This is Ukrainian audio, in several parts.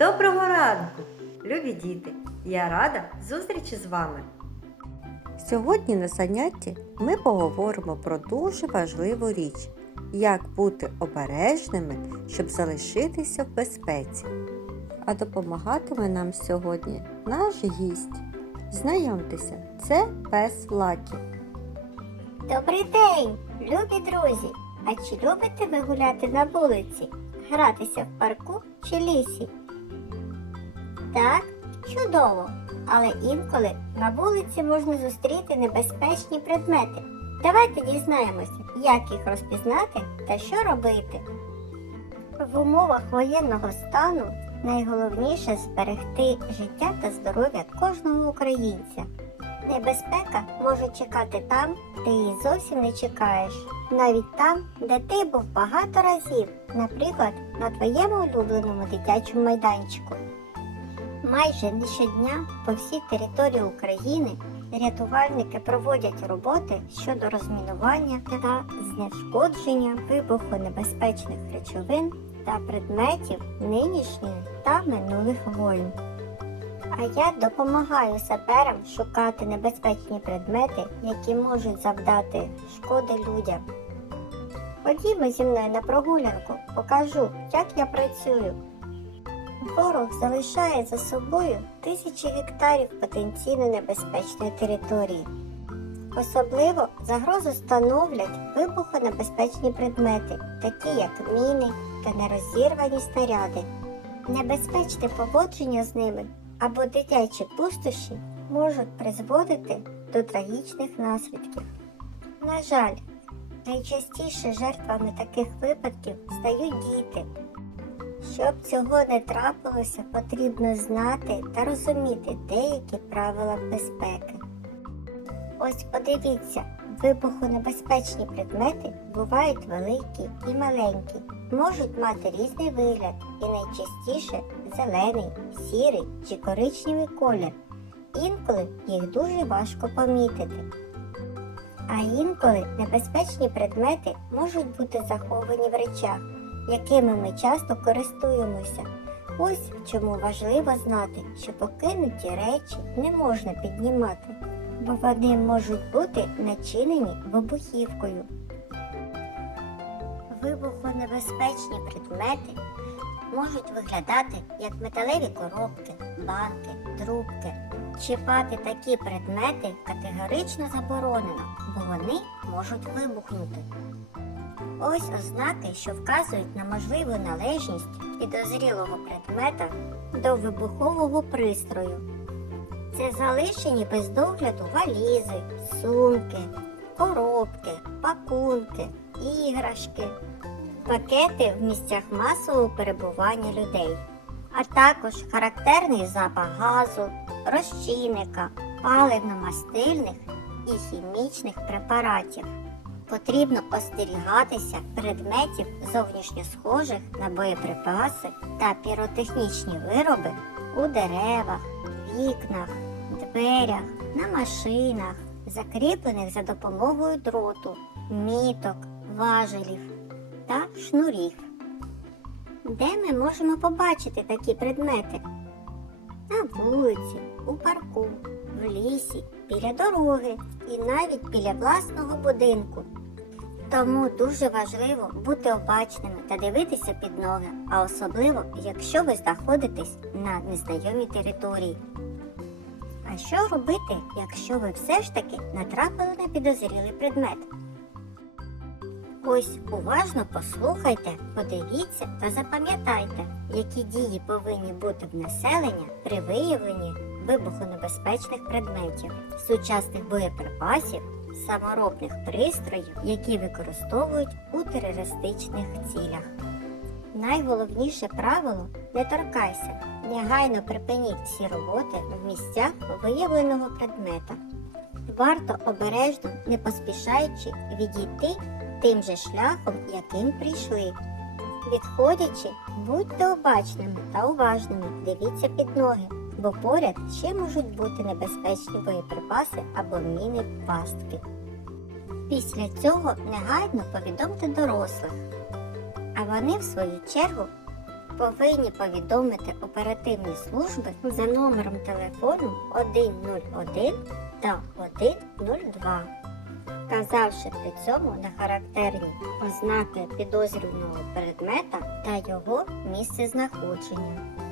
Доброго ранку, любі діти! Я рада зустрічі з вами. Сьогодні на занятті ми поговоримо про дуже важливу річ, як бути обережними, щоб залишитися в безпеці. А допомагатиме нам сьогодні наш гість. Знайомтеся, це пес Лакі. Добрий день, любі друзі! А чи любите ви гуляти на вулиці, гратися в парку чи лісі? Так, чудово! Але інколи на вулиці можна зустріти небезпечні предмети. Давайте дізнаємося, як їх розпізнати та що робити. В умовах воєнного стану найголовніше зберегти життя та здоров'я кожного українця. Небезпека може чекати там, де її зовсім не чекаєш. Навіть там, де ти був багато разів, наприклад, на твоєму улюбленому дитячому майданчику. Майже не щодня по всій території України рятувальники проводять роботи щодо розмінування та знешкодження вибухонебезпечних речовин та предметів нинішніх та минулих воїн. А я допомагаю саперам шукати небезпечні предмети, які можуть завдати шкоди людям. Ходімо зі мною на прогулянку, покажу, як я працюю. Ворог залишає за собою тисячі гектарів потенційно небезпечної території. Особливо загрозу становлять вибухонебезпечні предмети, такі як міни та нерозірвані снаряди. Небезпечне поводження з ними або дитячі пустощі можуть призводити до трагічних наслідків. На жаль, найчастіше жертвами таких випадків стають діти. Щоб цього не трапилося, потрібно знати та розуміти деякі правила безпеки. Ось подивіться, вибухонебезпечні предмети бувають великі і маленькі, можуть мати різний вигляд і найчастіше зелений, сірий чи коричневий колір. Інколи їх дуже важко помітити. А інколи небезпечні предмети можуть бути заховані в речах, якими ми часто користуємося. Ось чому важливо знати, що покинуті речі не можна піднімати, бо вони можуть бути начинені вибухівкою. Вибухонебезпечні предмети можуть виглядати як металеві коробки, банки, трубки. Чіпати такі предмети категорично заборонено, бо вони можуть вибухнути. Ось ознаки, що вказують на можливу належність підозрілого предмета до вибухового пристрою. Це залишені без догляду валізи, сумки, коробки, пакунки, іграшки, пакети в місцях масового перебування людей, а також характерний запах газу, розчинника, паливно-мастильних і хімічних препаратів. Потрібно остерігатися предметів зовнішньо схожих на боєприпаси та піротехнічні вироби у деревах, вікнах, дверях, на машинах, закріплених за допомогою дроту, міток, важелів та шнурів. Де ми можемо побачити такі предмети? На вулиці, у парку, в лісі, біля дороги і навіть біля власного будинку. Тому дуже важливо бути обачними та дивитися під ноги, а особливо, якщо ви знаходитесь на незнайомій території. А що робити, якщо ви все ж таки натрапили на підозрілий предмет? Ось уважно послухайте, подивіться та запам'ятайте, які дії повинні бути в населення при виявленні вибухонебезпечних предметів, сучасних боєприпасів, саморобних пристроїв, які використовують у терористичних цілях. Найголовніше правило не торкайся, негайно припиніть всі роботи в місцях виявленого предмета. Варто обережно, не поспішаючи, відійти тим же шляхом, яким прийшли. Відходячи, будьте обачними та уважними, дивіться під ноги, бо поряд ще можуть бути небезпечні боєприпаси або міни пастки. Після цього негайно повідомте дорослих, а вони, в свою чергу, повинні повідомити оперативні служби за номером телефону 101 та 102, вказавши при цьому на характерні ознаки підозрюваного предмета та його місце знаходження.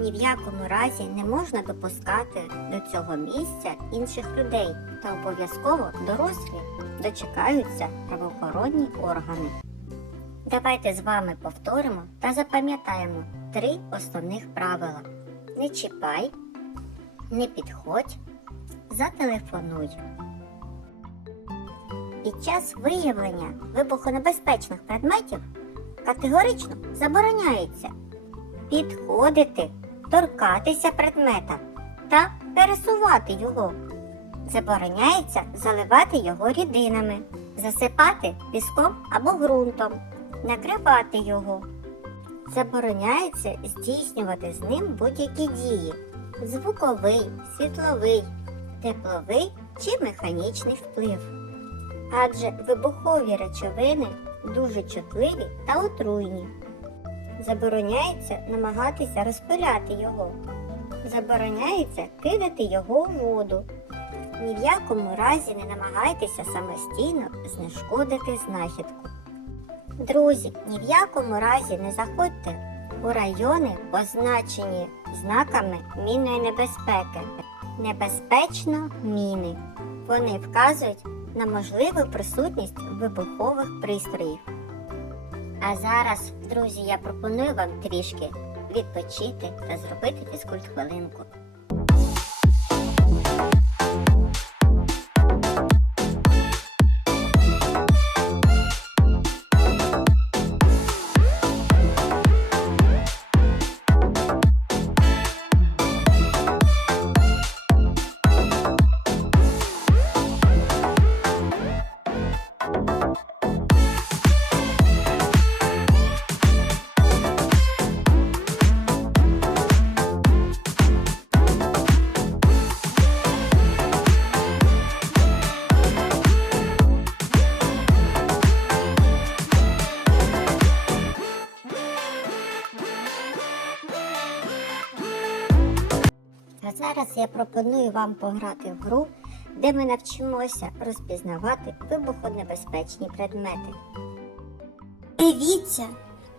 Ні в якому разі не можна допускати до цього місця інших людей та обов'язково дорослі дочекаються правоохоронні органи. Давайте з вами повторимо та запам'ятаємо три основних правила: не чіпай, не підходь, зателефонуй. Під час виявлення вибухонебезпечних предметів категорично забороняється підходити, торкатися предмета та пересувати його. Забороняється заливати його рідинами, засипати піском або ґрунтом, накривати його. Забороняється здійснювати з ним будь-які дії звуковий, світловий, тепловий чи механічний вплив. Адже вибухові речовини дуже чутливі та отруйні. Забороняється намагатися розпиляти його. Забороняється кидати його у воду. Ні в якому разі не намагайтеся самостійно знешкодити знахідку. Друзі, ні в якому разі не заходьте у райони, позначені знаками мінної небезпеки. Небезпечно міни. Вони вказують на можливу присутність вибухових пристроїв. А зараз, друзі, я пропоную вам трішки відпочити та зробити фізкульт хвилинку. Я пропоную вам пограти в гру, де ми навчимося розпізнавати вибухонебезпечні предмети. Дивіться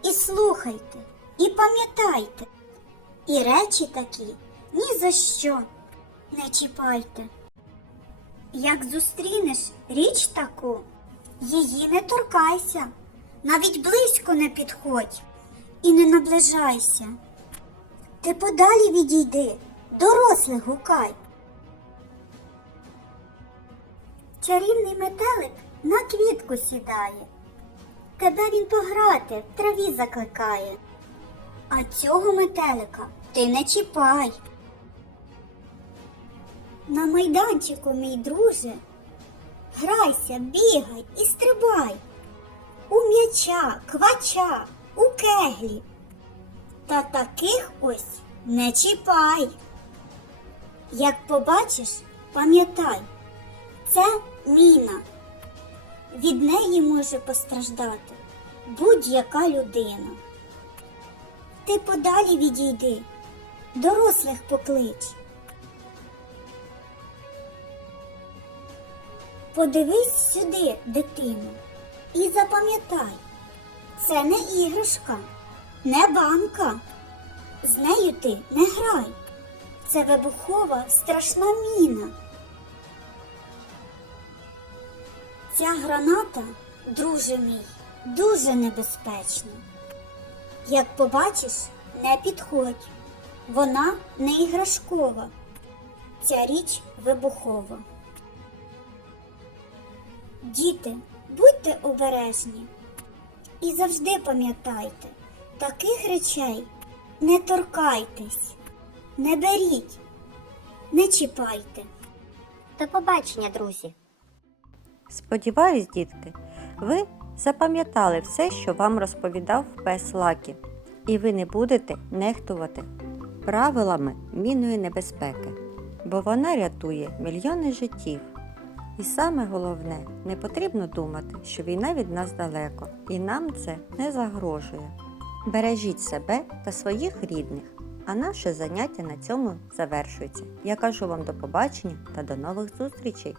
і слухайте, і пам'ятайте. І речі такі ні за що не чіпайте. Як зустрінеш річ таку, її не торкайся, навіть близько не підходь і не наближайся. Ти подалі відійди, дорослих гукай. Чарівний метелик на квітку сідає. Тебе він пограти в траві закликає. А цього метелика ти не чіпай. На майданчику, мій друже, грайся, бігай і стрибай. У м'яча, квача, у кеглі. Та таких ось не чіпай. Як побачиш, пам'ятай, це міна. Від неї може постраждати будь-яка людина. Ти подалі відійди, дорослих поклич. Подивись сюди, дитино, і запам'ятай, це не іграшка, не банка. З нею ти не грай. Це вибухова страшна міна. Ця граната, друже мій, дуже небезпечна. Як побачиш, не підходь. Вона не іграшкова. Ця річ вибухова. Діти, будьте обережні і завжди пам'ятайте, таких речей не торкайтесь, не беріть, не чіпайте. До побачення, друзі! Сподіваюсь, дітки, ви запам'ятали все, що вам розповідав пес Лакі, і ви не будете нехтувати правилами мінної небезпеки, бо вона рятує мільйони життів. І саме головне, не потрібно думати, що війна від нас далеко, і нам це не загрожує. Бережіть себе та своїх рідних. А наше заняття на цьому завершується. Я кажу вам до побачення та до нових зустрічей!